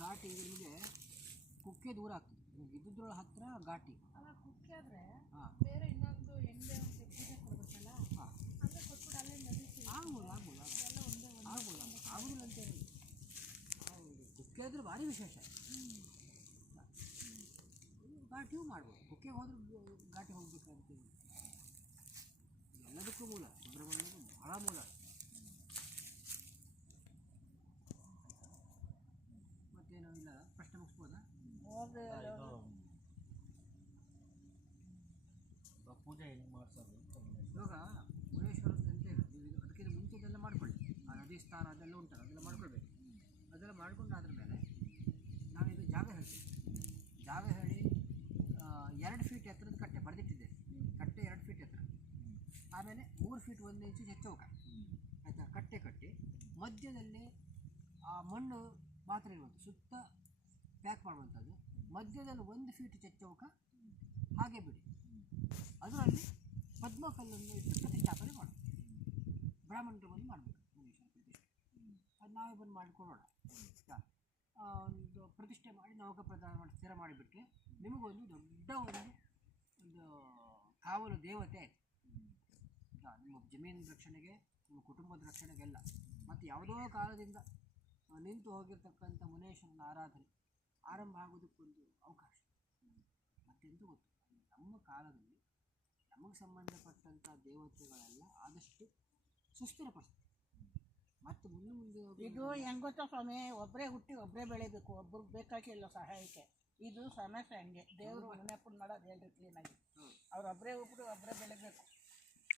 ಘಾಟಿ ನಿಮಗೆ ಕುಕ್ಕೆ ದೂರ ಆಗ್ತದೆ. ಇದ್ದಿದ್ರೊಳ ಹತ್ರ ಘಾಟಿ. ಅಲ್ಲ ಕುಕ್ಕೆ ಆದರೆ ಹಾಂ. ಬೇರೆ ಇನ್ನೊಂದು ಎಣ್ಣೆ ಒಂದು ಪೂಜೆ ಕೊಡ್ಬೇಕಲ್ಲ? ಹಾಂ. ಅಂದರೆ ಕೊಟ್ಬಿಟ್ಟು ಅಲ್ಲೇ ನದಿ ಆಗ್ಬೋದು ಆಗ್ಬೋದು. ಎಲ್ಲ ಒಂದೇ ಒಂದು ಆಗ್ಬೋದು ಆಗುದಿಲ್ಲ ಅಂತ ಹೇಳಿ. ಹೌದು ಕುಕ್ಕೆ ಆದರೆ ಭಾರಿ ವಿಶೇಷ. ಘಾಟಿಯೂ ಮಾಡ್ಬೋದು. ಕುಕ್ಕೆಗೆ ಹೋದ್ರೆ ಘಾಟಿ ಹೋಗ್ಬೇಕಂತ ಎಲ್ಲದಕ್ಕೂ ಮೂಲ ಸುಬ್ರಹ್ಮಣ್ಯಗೂ ಬಹಳ ಮೂಲ ಮತ್ತೇನು ಇಲ್ಲ ಪ್ರಶ್ನೆ ಮುಗಿಸ್ಬೋದಾ ಹೋಗಿ ಇದು ಇವಾಗ ಪೂಜೆ ಹೆಂಗೆ ಮಾಡಿಸೋದು ಇವಾಗ ಮುನೇಶ್ವರದ ಅಂತ ಇಲ್ಲ ನೀವು ಇದು ಅದಕ್ಕಿಂತ ಮುಂಚೆದೆಲ್ಲ ಮಾಡ್ಕೊಳ್ಳಿ. ಆ ನದಿ ಸ್ಥಾನ ಅದೆಲ್ಲ ಉಂಟಲ್ಲ ಅದೆಲ್ಲ ಮಾಡ್ಕೊಳ್ಬೇಕು. ಅದೆಲ್ಲ ಮಾಡ್ಕೊಂಡಾದ್ರ ಮೇಲೆ ನಾವೀಗ ಜಾಗ ಹೇಳಿ ಜಾಗ ಹೇಳಿ ಎರಡು ಫೀಟ್ ಎತ್ತರದ ಕಟ್ಟೆ ಬರೆದಿಟ್ಟಿದ್ದೆ ಕಟ್ಟೆ ಎರಡು ಫೀಟ್ ಎತ್ತರ. ಆಮೇಲೆ ಮೂರು ಫೀಟ್ ಒಂದು ಇಂಚು ಹೆಚ್ಚೋಕ ಆಯಿತಾ? ಕಟ್ಟೆ ಕಟ್ಟಿ ಮಧ್ಯದಲ್ಲಿ ಆ ಮಣ್ಣು ಮಾತ್ರ ಇರುವಂಥ ಸುತ್ತ ಪ್ಯಾಕ್ ಮಾಡುವಂಥದ್ದು. ಮಧ್ಯದಲ್ಲಿ ಒಂದು ಫೀಟ್ ಚಚ್ಚೌಕ, ಹಾಗೆ ಬಿಡಿ. ಅದರಲ್ಲಿ ಪದ್ಮಕಲ್ಲನ್ನು ಇಟ್ಟು ಪ್ರತಿಷ್ಠಾಪನೆ ಮಾಡೋದು. ಬ್ರಾಹ್ಮಣರು ಬಂದು ಮಾಡಬೇಕು ಪ್ರತಿಷ್ಠೆ. ಅದು ನಾವೇ ಬಂದು ಮಾಡಿಕೊಡೋಣ ಒಂದು ಪ್ರತಿಷ್ಠೆ ಮಾಡಿ, ನೌಕ ಪ್ರದಾನ ಮಾಡಿ, ಸ್ಥಿರ ಮಾಡಿಬಿಟ್ರೆ ನಿಮಗೊಂದು ದೊಡ್ಡ ಒಂದು ಒಂದು ಕಾವಲು ದೇವತೆ? ನಿಮ್ಮ ಜಮೀನು ರಕ್ಷಣೆಗೆ, ನಿಮ್ಮ ಕುಟುಂಬದ ರಕ್ಷಣೆಗೆಲ್ಲ. ಮತ್ತು ಯಾವುದೋ ಕಾಲದಿಂದ ನಿಂತು ಹೋಗಿರ್ತಕ್ಕಂಥ ಮುನೇಶ್ವರನ ಆರಾಧನೆ. ಆರಂಭ ಆಗೋದಕ್ಕೊಂದು ಅವಕಾಶ. ಮತ್ತೆಂತೂ ಗೊತ್ತು? ನಮ್ಮ ಕಾಲದಲ್ಲಿ ನಮಗೆ ಸಂಬಂಧಪಟ್ಟಂಥ ದೇವತೆಗಳೆಲ್ಲ ಆದಷ್ಟು ಸುಸ್ಥಿರಪಡಿಸ್ತಾರೆ. ಮತ್ತು ಮುಂದೆ ಮುಂದೆ ಇದು ಹೆಂಗ್ ಗೊತ್ತಾ ಸ್ವಾಮಿ? ಒಬ್ಬರೇ ಹುಟ್ಟಿ ಒಬ್ಬರೇ ಬೆಳಿಬೇಕು ಒಬ್ರಿಗೆ ಬೇಕಾಗಿಲ್ಲ ಸಹಾಯಕ್ಕೆ. ಇದು ಸಮಸ್ಯೆ ಹಂಗೆ. ದೇವರು ಮುನೆಪ್ಪನ್ ಮಾಡೋದು ಹೇಳ್ರಿ ಕ್ಲೀನಾಗಿ ಹೌದು. ಅವ್ರು ಒಬ್ಬರೇ ಹುಟ್ಟು ಒಬ್ಬರೇ ಬೆಳಿಬೇಕು.